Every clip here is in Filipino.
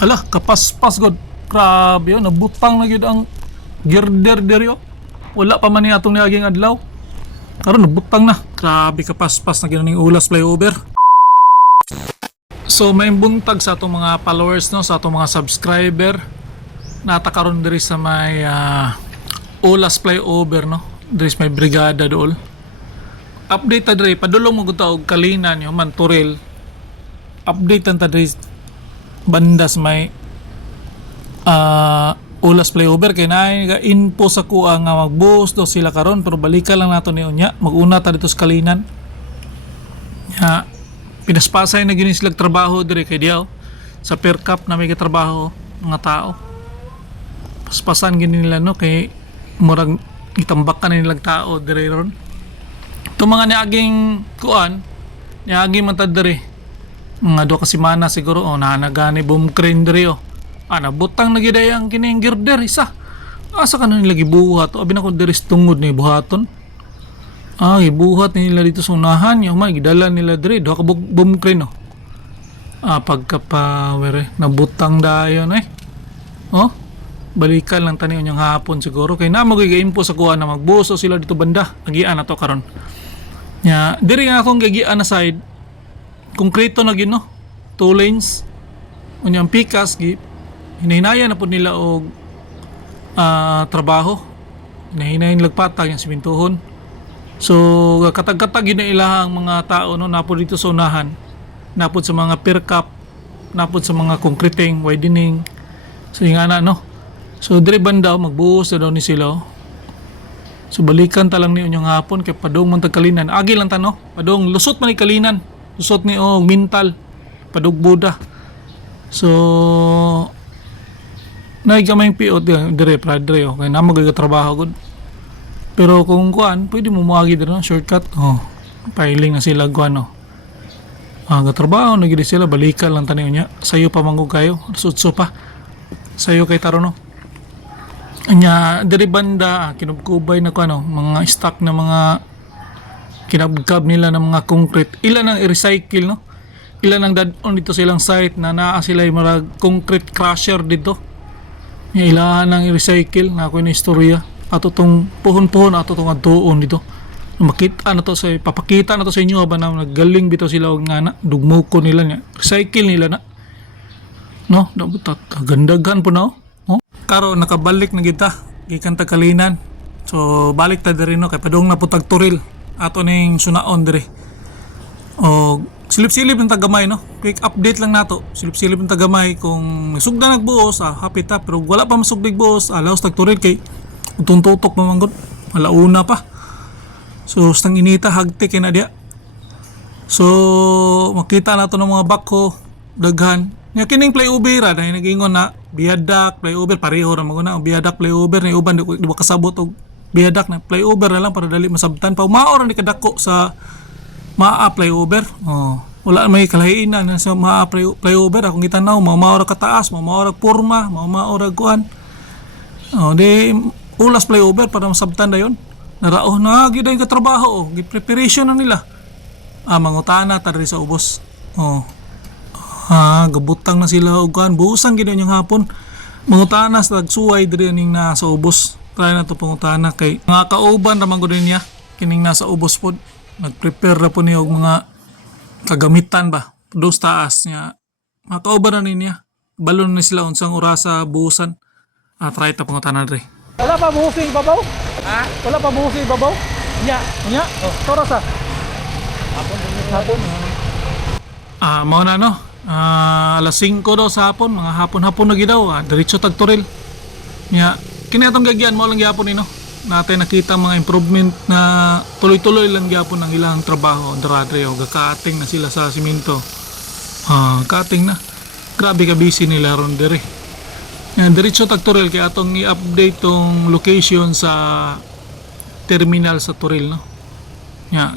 Hala, kapaspas god. Grabe yun, nabutang na yun ang girder diri oh. Wala pa man ni atong niaging adlaw. Karon nabutang na. Grabe kapaspas na ginaning ulas flyover. So may buntag sa atong mga followers no, sa atong mga subscriber. Nata karon diri sa may ulas flyover no. Diri sa may brigada dool. Update ta diri padulong mo gud og kalinan yo man Turil. Update ta diri banda sa may ulas flyover kay naay nga info sa kuha nga magbuhos do sila karon pero balikan lang nato ni unya maguna ta dito sa kalinan ya pinaspasay na gini sila trabaho dire kay diaw sa per cap na may katrabaho mga tao paspasan gini nila no kay murag itambakan na nilang tao dire ron ito mga niaging kuan niaging man ta dire mga 2 ka semana siguro nanagani boom crane dire nabutang na giday ang kining girder isa. Asa ka na nila gibuhat? Abi na ko deres tungod ni buhaton. Gibuhat nila dito sa unahan. Yung gidala nila dire. Doha ka boom crane pagkapawere. Nabutang dayon balikan lang tani yung hapon siguro. Kaya na magiga-info sa kuha na magbuso sila dito banda. Agian na to karon. Dire nga akong gagian na side. Konkreto na gino. 2 lanes. Unyang pikas hinahinayan na po nila og trabaho hinahinayan lagpatag yung simintuhon so katag-katag yun na ilahang mga tao no, napod dito sa unahan napod sa mga per cap napod sa mga concreting widening so yung ana no so dire banda magbuhos na daw ni sila so balikan talang ni unyong hapon kay padong man tagkalinan agi lang ta no padong lusot man ni kalinan lusot ni mintal padug buda so naigamayng piot dire pradre okay na magagatrabaho gud pero kung kuan pwede mo muagi dire no shortcut piling na sila kuan gatrabaho na gid sila balikan lang tani unya sayo pa manggug kayo sutso pa sayo kay taro no anya dire banda kinubkubay na kuan mga stock na mga kinabkab nila ng mga concrete ilan ang i-recycle no ilan ang dadon dito silang site na naa sila yung mga concrete crusher dito ilan ang i-recycle na ako yung istorya ato tong puhon-puhon ato tong adtuon dito makita na to sa papakita na to sa inyo ba na naggaling bitaw sila og ngana dugmuko nila niya recycle nila na no dapat kagandagan po na karon nakabalik na kita gikan ta kalinan so balik ta diri no kay padung na putag Turil ato ning sunaon diri silip-silip ng tagamay no quick update lang nato silip-silip ng tagamay kung sugda nagbuos hapit pero wala pa masugdig buos laos tagturil kay tuntutok mamanggot alauna pa so stang inita hagte kay na dia so makita nato ng mga backhoe daghan nya kining flyover na nagingon na viaduct flyover pareho ra maguna viaduct flyover ni uban di ba kasabot og viaduct na flyover na lang para dali masabtan pa mao ra ni kadako sa flyover wala may kalahian na sa flyover akong gitanaw maura kataas maura porma maura kuan di ulas flyover para masabtan dayon naraoh na gid ang katrabaho preparation na nila mangutana ta diri sa ubos gabutang na sila og kuan buusan gid yung hapon mangutana sa tagsuway diri ning nasa ubos try na to pangutana kay mga kauban ra man gud niya kining nasa ubos pod nag-prepare na po niya og mga kagamitan ba dos taas niya makauban na niya balon na sila unsang orasa buusan try ta pangutanan dre wala pa buhusing babaw wala pa buhusing babaw nya toro sa hapon mao na no alas 5 daw sa hapon mga hapon na gidaw diretso tag Turil nya kini atong gagian mo lang gyapon ni no natin nakita mga improvement na tuloy-tuloy lang gyapon ang ilang trabaho dradre gakating na sila sa simento cutting na grabe ka busy nila ron dire diretso tag Turil kay atong i-update tong location sa terminal sa Turil no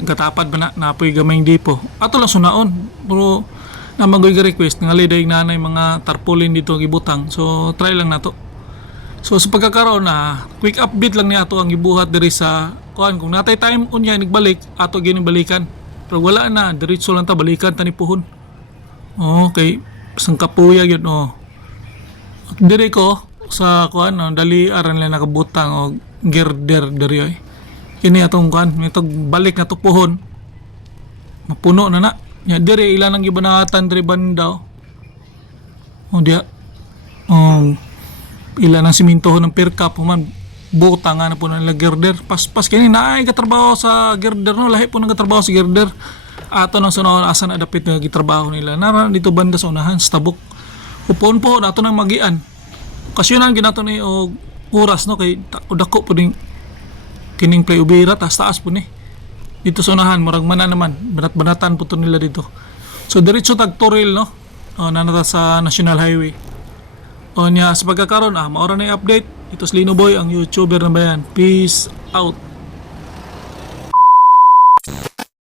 gatapad ba na napoy gamayng depo ato lang sunaon pero na magoy request nga liday nanay mga tarpaulin dito gibutang so try lang nato so sa pagkakaroon quick update lang niya ato ang gibuhat diri sa kuan kung natay time unya nagbalik ato ginibalikan pero wala na diretso lang ta balikan tani puhon okay sang kapuya gyud Diri ko sa kuan no, dali aran lang nakabutang og girder diri oy. Kini atong kuan, itong balik na tupuhon. Mapuno na na. Ya diri ilan ang gibanatan diri banda. O dia. Ilan ang simintohon ng perkap man butang nga na po ng girder. Pas kini naay katrabaho sa girder no, lahi po nang katrabaho sa girder. Ato nang sunod asan na dapit nga gitrabaho nila. Nara dito banda sa unahan sa tabok. Upon po nato nang magian. Kasyonan ginato ni og oras no kay dako po ding kining play ubira taas po ni. Dito sa unahan murag mana naman banat-banatan po to nila dito. So diretso tag Toril no. Nanata sa National Highway. O niya sa pagkakaroon maura na yung update. Ito si Lino Boy ang YouTuber na bayan. Peace out.